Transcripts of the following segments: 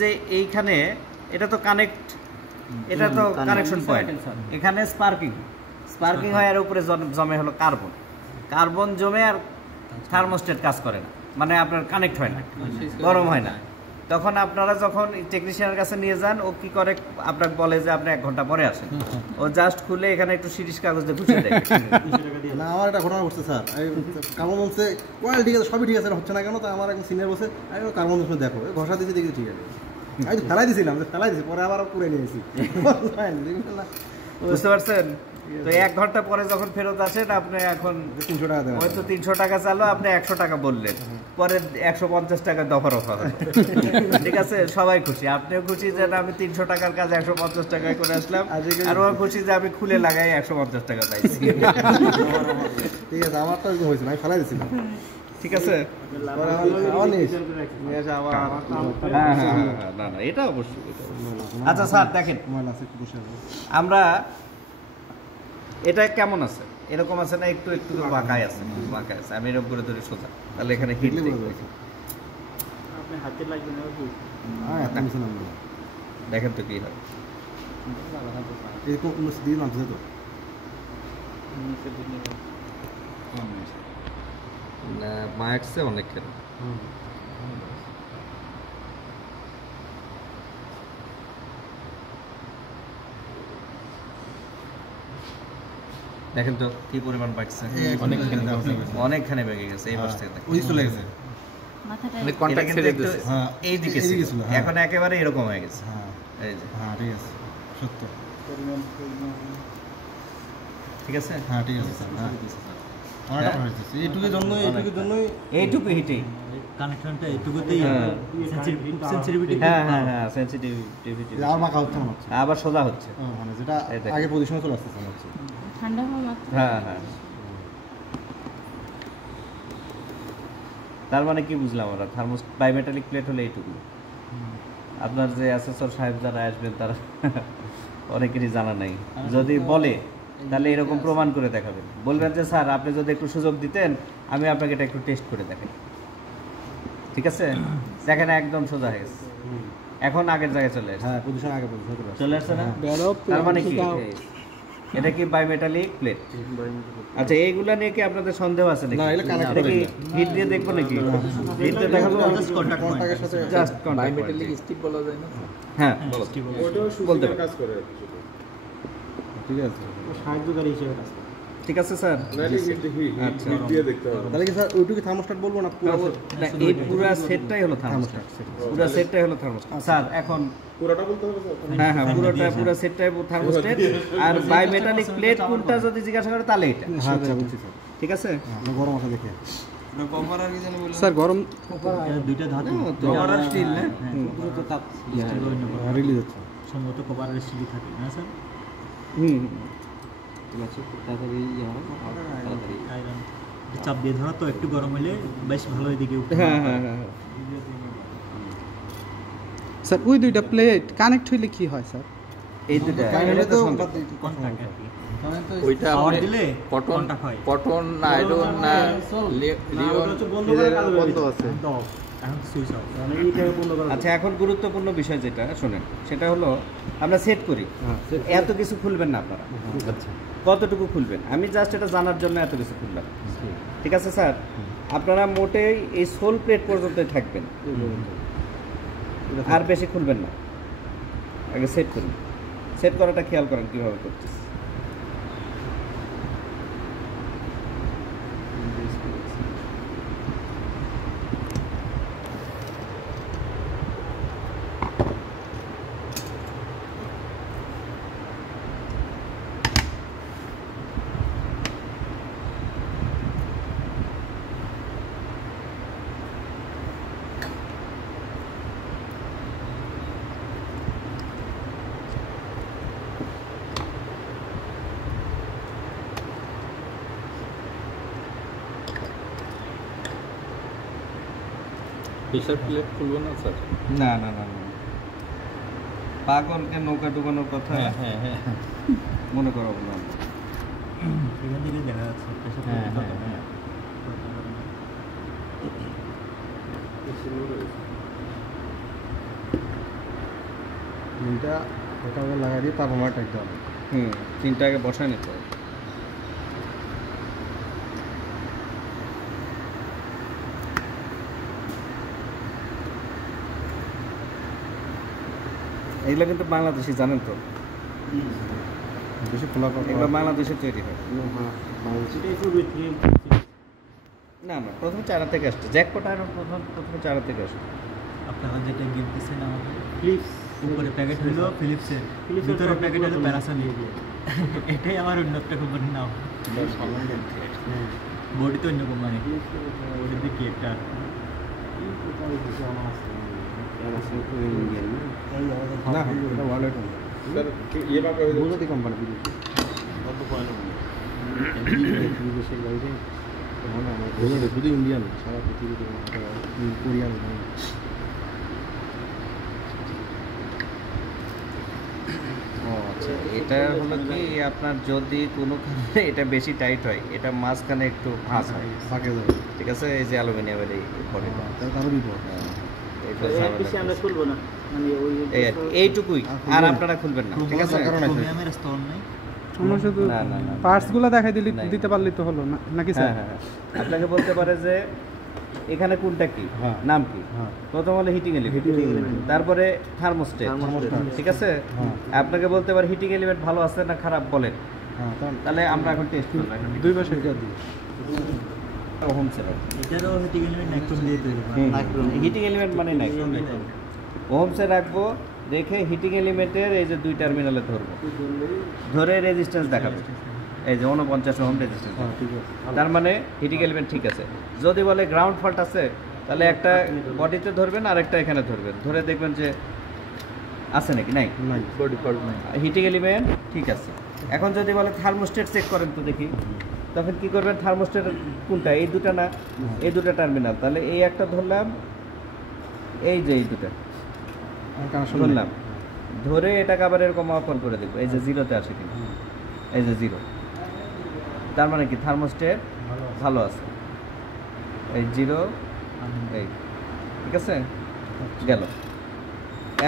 যে এইখানে এটা তো কানেক্ট, এটা তো কানেকশন পয়েন্ট, এখানে স্পার্কিং হয়, আর উপরে জমে হলো কার্বন জমে আর থার্মোস্টেট কাজ করে না, মানে আপনার কানেক্ট হয় না, গরম হয় না। তখন আপনারা যখন টেকনিশিয়ানের কাছে নিয়ে যান, ও কি করে আপনাকে বলে যে আপনি 1 ঘন্টা পরে আসেন, ও জাস্ট খুলে এখানে একটু সিরিজ কাগজ দিয়ে ঘুষে দেয়। না আমার একটা ঘটনা ঘটছে স্যার, কার্বন বলছে ওয়াল ঠিক আছে, সবই ঠিক আছে, হচ্ছে না কেন? তা আমার একজন সিনিয়র বসে আমি কার্বন বলছে দেখো, ঘষা দিয়েছি দেখি ঠিক আছে, আমি তো ফেলাই দিয়েছিলাম, পরে আবার পুরে নিয়েছি। বুঝতে পারছেন? তো 1 ঘন্টা পরে যখন ফেরত আসেন, আপনি এখন 300 টাকা দেবেন, হয়তো 300 টাকা চালো, আপনি 100 টাকা বললেন, পরে 150 টাকা দফা রফা হলো। ঠিক আছে, সবাই খুশি, আপনিও খুশি যে আমি 300 টাকার কাজ 150 টাকায় করে আসলাম, আর ও খুশি যে আমি খুলে লাগাই 150 টাকা পাইছি। ঠিক আছে, আমারটা এরকম হয়েছিল, আমি ফেলাই দিয়েছিলাম। ঠিক আছে, না না এটা অবশ্যই। আচ্ছা স্যার দেখেন, আমরা এটা কেমন আছে, এরকম আছে না, একটু একটু বাঁকায় আছে, আমি এরকম করে ধরি সোজা, তাহলে এখানে হিট দেখেন তো কি হয়। মায়াকসে অনেক কেন দেখেন তো কি পরিমাণ বাড়ছে, অনেকখানে বেগে গেছে, এই পাশ থেকে চলে গেছে, এইদিকে এখন একেবারে এরকম হয়ে গেছে। ঠিক আছে, সত্য, ঠিক আছে, হ্যাঁ ঠিক আছে স্যার, এইটুকু হিটেই কানেকশনটা এইটুকুতেই সেনসিটিভিটি, সেনসিটিভিটি আবার সোজা হচ্ছে, মানে যেটা আগে পজিশনে চলে আসছে ঠান্ডা হওয়া, তার মানে কি বুঝলাম আমরা, বাইমেটালিক প্লেট হলে এইটুকু। আপনার যে অ্যাসেসর সাহেব যারা আসবেন তারা অনেকেরই জানা নাই, যদি বলে তাহলে এরকম প্রমাণ করে দেখাবেন, বলবেন যে স্যার আপনি যদি একটু সুযোগ দিতেন আমি আপনাকে এটা একটু টেস্ট করে দেখাই। ঠিক আছে, দেখেন একদম সোজা হয়ে গেছে, এখন আগের জায়গায় চলে আসছে, চলে আসছে না? তার মানে কি এটা কি বাইমেটালিক প্লেট? আচ্ছা এইগুলা নিয়ে কি আপনাদের সন্দেহ আছে নাকি? এটা কি হিট দিয়ে দেখবো নাকি? হিট দিয়ে দেখাবো, জাস্ট বাইমেটালিক স্টিক বলা যায় না? হ্যাঁ বলতে পারেন, কাজ করে। ঠিক আছে, সাহায্যকারী হিসেবে কাজ করে। ঠিক আছে স্যার, আচ্ছা দিয়ে দেখতে হবে। তাহলে কি স্যার ওইটুকু থার্মোস্ট্যাট বলবো না? এই পুরো সেটটাই হলো থার্মোস্ট্যাট, পুরো সেটটাই হলো থার্মোস্ট্যাট। স্যার এখন পুরোটা বলতে হবে স্যার? হ্যাঁ হ্যাঁ পুরো সেটটাই থার্মোস্ট্যাট, আর বাইমেটালিক প্লেট কোনটা যদি জিজ্ঞাসা করে তাহলে এটা। আচ্ছা বুঝছি স্যার, ঠিক আছে। গরম আছে দেখে স্যার, গরম দুইটা ধাতু, কভার আর স্টিল না, পুরো তো তাপ রিলিজ হচ্ছে, সম্ভবত কভার আর স্টিল থাকে না স্যার? চাপ দিয়ে ধরা তো একটু গরম হলে বেশ ভালো এদিকে। স্যার ওই দুইটা প্লেট কানেক্ট হইলে কি হয় স্যার? এই দুটো ওইটা দিলে কটন না আয়রন না লিওন বন্ধ আছে। আচ্ছা এখন গুরুত্বপূর্ণ বিষয় যেটা শোনেন, সেটা হলো আমরা সেট করি, এত কিছু খুলবেন না আপনারা, কতটুকু খুলবেন আমি জাস্ট এটা জানার জন্য এত কিছু খুললাম। ঠিক আছে স্যার, আপনারা মোটেই এই সোল প্লেট পর্যন্তই থাকবেন, আর বেশি খুলবেন না, আগে সেট করুন। সেট করাটা খেয়াল করেন কীভাবে করতেছে। প্রেসার প্লেট খুলবো না স্যার? না না না না, পাগলকে নৌকা ডুবানোর কথা মনে করো না, এখান থেকে দেখা যাচ্ছে প্রেসার প্লেট। তিনটা ওটা লাগাই দিয়ে তারপর আমার টাইট হবে। তিনটা আগে বসায় নিতে হবে। এগুলো কিন্তু বাংলাদেশি, জানেন তো, বেশি খোলা এগুলো বাংলাদেশে তৈরি হয়। না না, প্রথমে চায়না থেকে আসছে, জ্যাকপট আয়রন প্রথমে চায়না থেকে আসছে। আপনারা যেটা গিফটেছেন আমাকে ফিলিপস, উপরে প্যাকেট হলো ফিলিপসের, ভিতরে প্যাকেট হলো প্যারাসোনিক। এটাই আমার উন্নত কোম্পানির নাম। বডি তো অন্য কোম্পানি, বডিতে কি একটা না এটা ওয়ালেট सर ये बात कर বুঝাতি কোম্পানি বিদেশি বিদেশি গাড়ি মনে আমার শুধু ইন্ডিয়ান, সারা পৃথিবীতে কোরিয়ান। ও আচ্ছা, এটা হলো কি আপনার যদি কোনো কারণে এটা বেশি টাইট হয়, এটা মাঝখানে একটু ভাঁজ হয়, ফাঁকে যাবে, ঠিক আছে? এই যে অ্যালুমিনিয়ামের এই বডিটা, তারও বিপদ। এটা ঝামেলা। এই আর কি, এইটুকুই, আর আপনারা খুলবেন না, ঠিক আছে? ক্রোমিয়ামের স্তর নাই। আমরা শুধু না, না, না। পার্টসগুলো দেখাই নাই। দিতে পারলেই তো হলো না নাকি স্যার? হ্যাঁ, আপনাকে বলতে পারে যে এখানে কোনটা কি, হ্যাঁ। নাম কি। হ্যাঁ। প্রথম হলো হিটিং এলিমেন্ট, তারপরে থার্মোস্টেট, ঠিক আছে? হ্যাঁ। আপনাকে বলতে পারে হিটিং এলিমেন্ট ভালো আছে না খারাপ, বলেন। হ্যাঁ, তাহলে আমরা এখন টেস্ট করবো। দুই পাশে হোম সেট এটারও হিটিং এলিমেন্ট নাইট্রোন দিয়ে তৈরি করা। হিটিং এলিমেন্ট মানে নাই, হোমসে রাখবো, রেখে হিটিং এলিমেন্টের এই যে দুই টার্মিনালে ধরবো, ধরে রেজিস্ট্যান্স দেখাবে, এই যে 49 ওহম রেজিস্ট্যান্স। ঠিক আছে। তার মানে হিটিং এলিমেন্ট ঠিক আছে। যদি বলে গ্রাউন্ড ফল্ট আছে, তাহলে একটা বডিতে ধরবেন আর একটা এখানে ধরবেন, ধরে দেখবেন যে আছে নাকি, নাই, নাই बॉडी फॉल्ट नहीं হিটিং এলিমেন্ট ঠিক আছে। এখন যদি বলে থার্মোস্টেট চেক করেন তো দেখি, তখন কি করবেন? থার্মোস্টেট কোনটা? এই দুটা না, এই দুটো টার্মিনাল, তাহলে এই একটা ধরলাম, এই যে এই দুটো ধরলাম, ধরে এটাকে আবার এরকম অফ অন করে দেখবো, এই যে জিরোতে আসে কিনা, এই যে জিরো, তার মানে কি থার্মোস্টেট ভালো আছে। এই জিরো, এই, ঠিক আছে, গেল।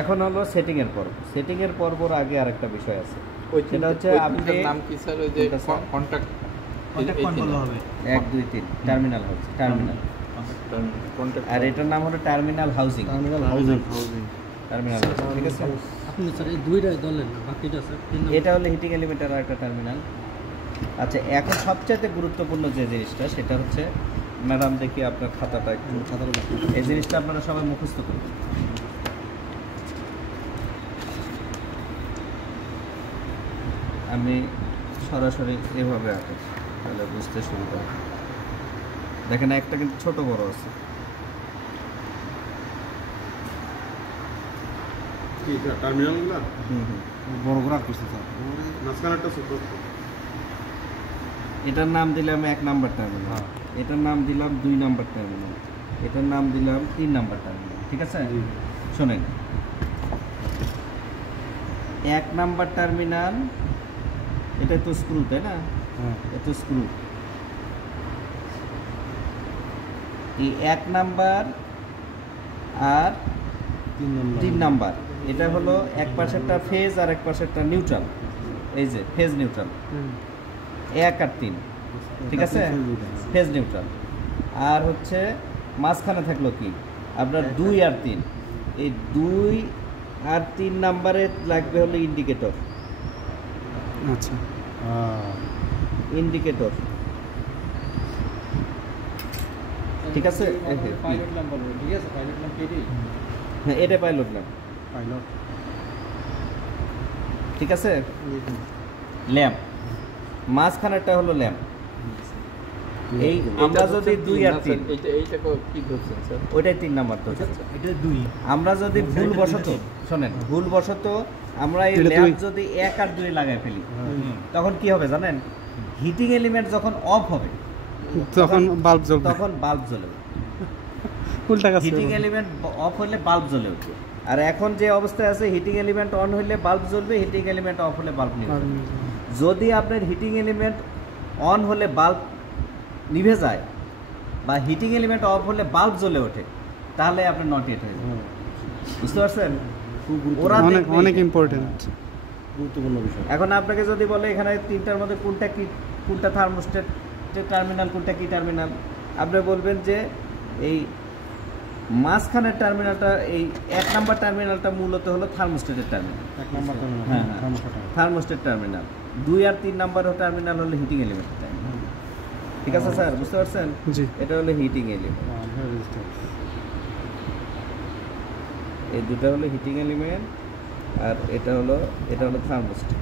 এখন হলো সেটিংয়ের পর্ব। সেটিংয়ের পর্বর আগে আরেকটা বিষয় আছে, সেটা হচ্ছে আপনি नाम की सर ওই যে কন্টাক্ট কন্টাক্ট পয়েন্ট বলা হবে। 1 2 3 টার্মিনাল হচ্ছে, টার্মিনাল। কন্টাক্ট আর এটার নাম হলো terminal housing, terminal housing. Terminal, ঠিক আছে? আপনি স্যার এই দুইটাই ধরলেন না, বাকিটা স্যার এটা হলো হিটিং এলিমেন্টের আর একটা টার্মিনাল। আচ্ছা, এখন সবচেয়ে গুরুত্বপূর্ণ যে জিনিসটা, সেটা হচ্ছে, ম্যাডাম দেখি আপনার খাতাটা একটু, এই জিনিসটা আপনারা সবাই মুখস্থ করবেন। আমি সরাসরি এভাবে আঁকি, তাহলে বুঝতে সুবিধা হবে। দেখেন একটা কিন্তু ছোট বড় আছে, টার্মিনালগুলো হুম হুম। বড় করে করছে স্যার, মাঝখানে একটা ছোট। এটার নাম দিলাম 1 নাম্বার টার্মিনাল, এটার নাম দিলাম 2 নাম্বার টার্মিনাল, এটার নাম দিলাম 3 নাম্বার টার্মিনাল, ঠিক আছে? শোনেন, 1 নাম্বার টার্মিনাল, এটা তো স্ক্রু, তাই না? হ্যাঁ, এত স্ক্রু। এই 1 নাম্বার আর 3 নাম্বার, এটা হলো এক পাশেরটা ফেজ আর এক পাশেরটা নিউট্রাল, এই যে ফেজ নিউট্রাল, 1 আর 3, ঠিক আছে? Phase neutral. আর হচ্ছে মাঝখানে থাকলো কি আপনার 2 আর 3, এই 2 আর 3 নাম্বারে লাগবে হলো ইন্ডিকেটর, আচ্ছা, ইন্ডিকেটর, ঠিক আছে? পাইলট ল্যাম্প বলবো, ঠিক আছে? পাইলট ল্যাম্প এটাই। হ্যাঁ, এটা পাইলট ল্যাম্প, পাইলট। ঠিক আছে? ল্যাম্প, মাঝখানেরটা হলো ল্যাম্প। এই আমরা যদি 2 আর 3, এইটা কি ধরছেন স্যার? ওইটাই 3 নাম্বার ধরছে। এটা 2। আমরা যদি ভুলবশত, শোনেন, ভুলবশত আমরা এই এটা ল্যাম্প 2 যদি 1 আর 2 লাগাই ফেলি, তখন কি হবে জানেন? হিটিং এলিমেন্ট যখন অফ হবে, তখন বাল্ব জ্বলবে, তখন বাল্ব জ্বলে। উল্টা কাজ হিটিং এলিমেন্ট অফ হলে বাল্ব জ্বলে উঠবে। আর এখন যে অবস্থায় আছে, হিটিং এলিমেন্ট অন হলে বাল্ব জ্বলবে, হিটিং এলিমেন্ট অফ হলে বাল্ব নিভে যাবে। যদি আপনার হিটিং এলিমেন্ট অন হলে বাল্ব নিভে যায়, বা হিটিং এলিমেন্ট অফ হলে বাল্ব জ্বলে ওঠে, তাহলে আপনার নট ইট হয়ে যাবে। বুঝতে পারছেন? খুব ওরা অনেক দেখবে অনেক এটা। ইম্পর্টেন্ট। গুরুত্বপূর্ণ বিষয়। এখন আপনাকে যদি বলে এখানে তিনটার মধ্যে কোনটা কি, কোনটা থার্মোস্টেট টার্মিনাল, কোনটা কি টার্মিনাল, আপনি বলবেন যে এই মাঝখানের টার্মিনালটা, এই 1 নাম্বার টার্মিনালটা মূলত হলো থার্মোস্টেটের টার্মিনাল, এক নাম্বার টার্মিনাল, হ্যাঁ, হ্যাঁ। থার্মোস্ট্যাট। Thermostat terminal. 2 আর 3 নাম্বার টার্মিনাল হলো হিটিং এলিমেন্টের টার্মিনাল। ঠিক আছে স্যার, বুঝতে পারছেন? জি। এটা হলো হিটিং এলিমেন্ট, এই দুটো হলো হিটিং এলিমেন্ট, আর এটা হলো থার্মোস্টেট।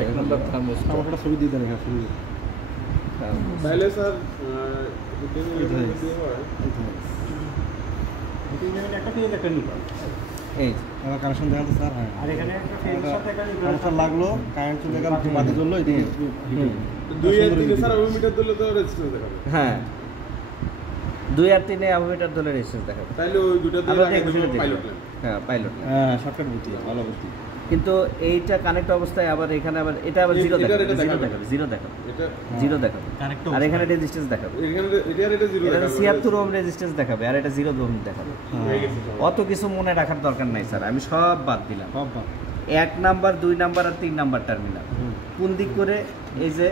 1 নম্বর থার্মোস্ট্যাট। আমার একটা ছবি দিয়ে দেন এখানে, ছবি দিয়ে। তাহলে স্যার এই আমার কানেকশন দেখান তো স্যার। হ্যাঁ, আর এখানে একটা ফেজের সাথে একটা কানেকশন লাগলো, কারেন্ট চলে গেল, বাতি জ্বললো, এদিকে হুম। 2 আর 3 স্যার ওমিটার দিলে তো রেজিস্ট্যান্স দেখাবে। হ্যাঁ, 2 আর 3 অ্যাভোমিটার ধরে রেজিস্ট্যান্স দেখাবে। তাহলে ওই দুটো দিয়ে আমরা আগে দেখবো, দেবো দেখবো। Pilot lamp. হ্যাঁ, পাইলট। হ্যাঁ, শর্টকাট বুদ্ধি, ভালো বুদ্ধি। কিন্তু এইটা কানেক্ট অবস্থায় আবার এখানে আবার এটা আবার জিরো এটা দেখাবে, দেখাবে। জিরো দেখাবে, এটা জিরো দেখাবে। কানেক্ট আর এখানে রেজিস্ট্যান্স দেখাবে, এখানে এটা জিরো এটা দেখাবে। 76 ওহম রেজিস্ট্যান্স দেখাবে, আর এটা 0 ওহম দেখাবে। হয়ে গেছে স্যার। অত কিছু মনে রাখার দরকার নাই স্যার, আমি সব বাদ দিলাম। সব বাদ। 1 নাম্বার, 2 নাম্বার আর 3 নাম্বার টার্মিনাল কোন দিক করে, এই যে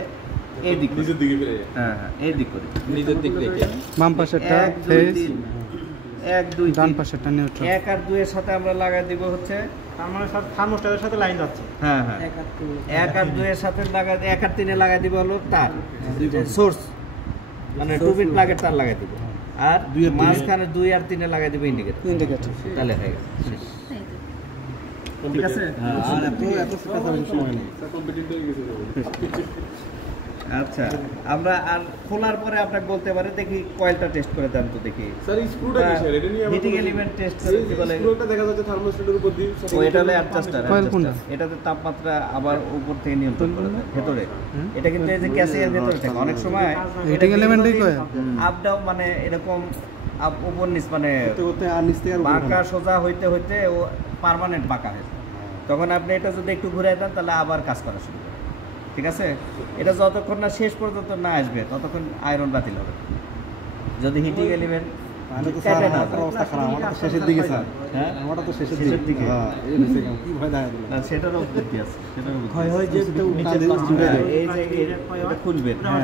এই দিক করে। নিচের দিকে ফিরে যায়। হ্যাঁ, হ্যাঁ, এই দিক করে। নিজের দিক রেখে। বাম পাশেরটা 1 2 ফেজ, 3, 1 2 ডান 3, পাশেরটা নিউট্রাল। 1 আর 2 এর সাথে আমরা লাগাই দিব হচ্ছে, তার মানে সব থার্মোস্ট্যাটের সাথে লাইন যাচ্ছে। হ্যাঁ, হ্যাঁ, 1 আর 2 এর সাথে লাগাই, 1 আর 3 এ লাগাই দিব হলো তার সোর্স, মানে 2 বিট প্লাগের তার লাগাই দিব, আর 2 আর 3 মাঝখানে 2 আর 3 এ লাগাই দিব ইন্ডিকেটর। ইন্ডিকেটর। তাহলে হয়ে গেছে, শেষ। ঠিক আছে? আর এত কথা বলার সময় নেই। স্যার কমপ্লিট হয়ে গেছে স্যার। আচ্ছা, আমরা আর খোলার পরে আপনাকে বলতে পারে, দেখি কয়েলটা টেস্ট করে দেন তো দেখি। স্যার এই স্ক্রুটা কি স্যার? এটা নিয়ে হিটিং এলিমেন্ট টেস্ট করে কি বলে, স্ক্রুটা দেখা যাচ্ছে থার্মোস্ট্যাটের উপর দিয়ে ও এটা হলো অ্যাডজাস্টার। কয়েল কোনটা? এটাতে তাপমাত্রা আবার উপর থেকে নিয়ন্ত্রণ করা যায় ভেতরে। এটা কিন্তু এই যে ক্যাসিয়ার ভেতরে থাকে অনেক সময়, হিটিং এলিমেন্টই কয়েল। আপ ডাউন মানে এরকম আপ উপর নিচ মানে করতে করতে আর নিচ থেকে আর উপরে বাঁকা না। সোজা হইতে হইতে ও পার্মানেন্ট বাঁকা হয়ে যায়। তখন আপনি এটা যদি একটু ঘুরে দেন তাহলে আবার কাজ করা শুরু করে। ঠিক আছে? এটা যতক্ষণ না শেষ পর্যন্ত না আসবে ততক্ষণ আয়রন বাতিল হবে। যদি হিটিং এলিমেন্ট তাহলে তো স্যার আমার তো অবস্থা খারাপ, আমারটা তো শেষের দিকে স্যার। হ্যাঁ, আমারটা তো শেষের শেষের দিকে। হ্যাঁ, এই হচ্ছে কেমন, কি ভয় দেখা দিল। না, সেটারও বুদ্ধি আছে, সেটারও বুদ্ধি ক্ষয় আছে। হয় যে একটু নিচের তাদের পাশ জুড়ে দিয়ে। দেয়। এই যে এটা খুলবেন, হ্যাঁ,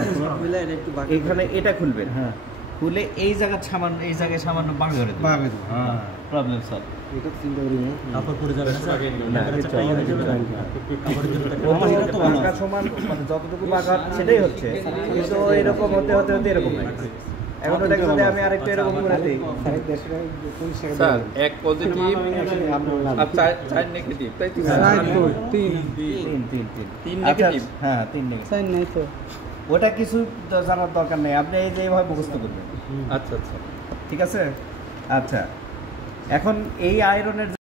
এখানে এটা খুলবেন, হ্যাঁ, খুলে এই জায়গায় সামান্য বাঁকা করে দেবেন। বাগে তো। হ্যাঁ, প্রবলেম সলভ। এটা তো চিন্তা করি না। কাপড় পরে যাবে না স্যার? না, দেখা যাচ্ছে টাই হয়ে যাবে না? কাপড়ের জন্য একটা বাঁকা সমান মানে যতটুকু বাঁকা সেটাই হচ্ছে, কিন্তু এরকম হতে হতে হতে এরকম হয়ে গেছে। এখন ওটাকে যদি আমি আরেকটু এরকম করে দিই, স্যার 1 পজিটিভ আর 4 নেগেটিভ, তাই তো স্যার? রাইট গুড 3 তিন তিন আচ্ছা, negative? হ্যাঁ 3 নেগেটিভ। সাইন নাই তো। ওটা কিছু জানার দরকার নেই, আপনি এই যে এইভাবে মুখস্থ করবেন। আচ্ছা আচ্ছা। ঠিক আছে? আচ্ছা, এখন এই আয়রনের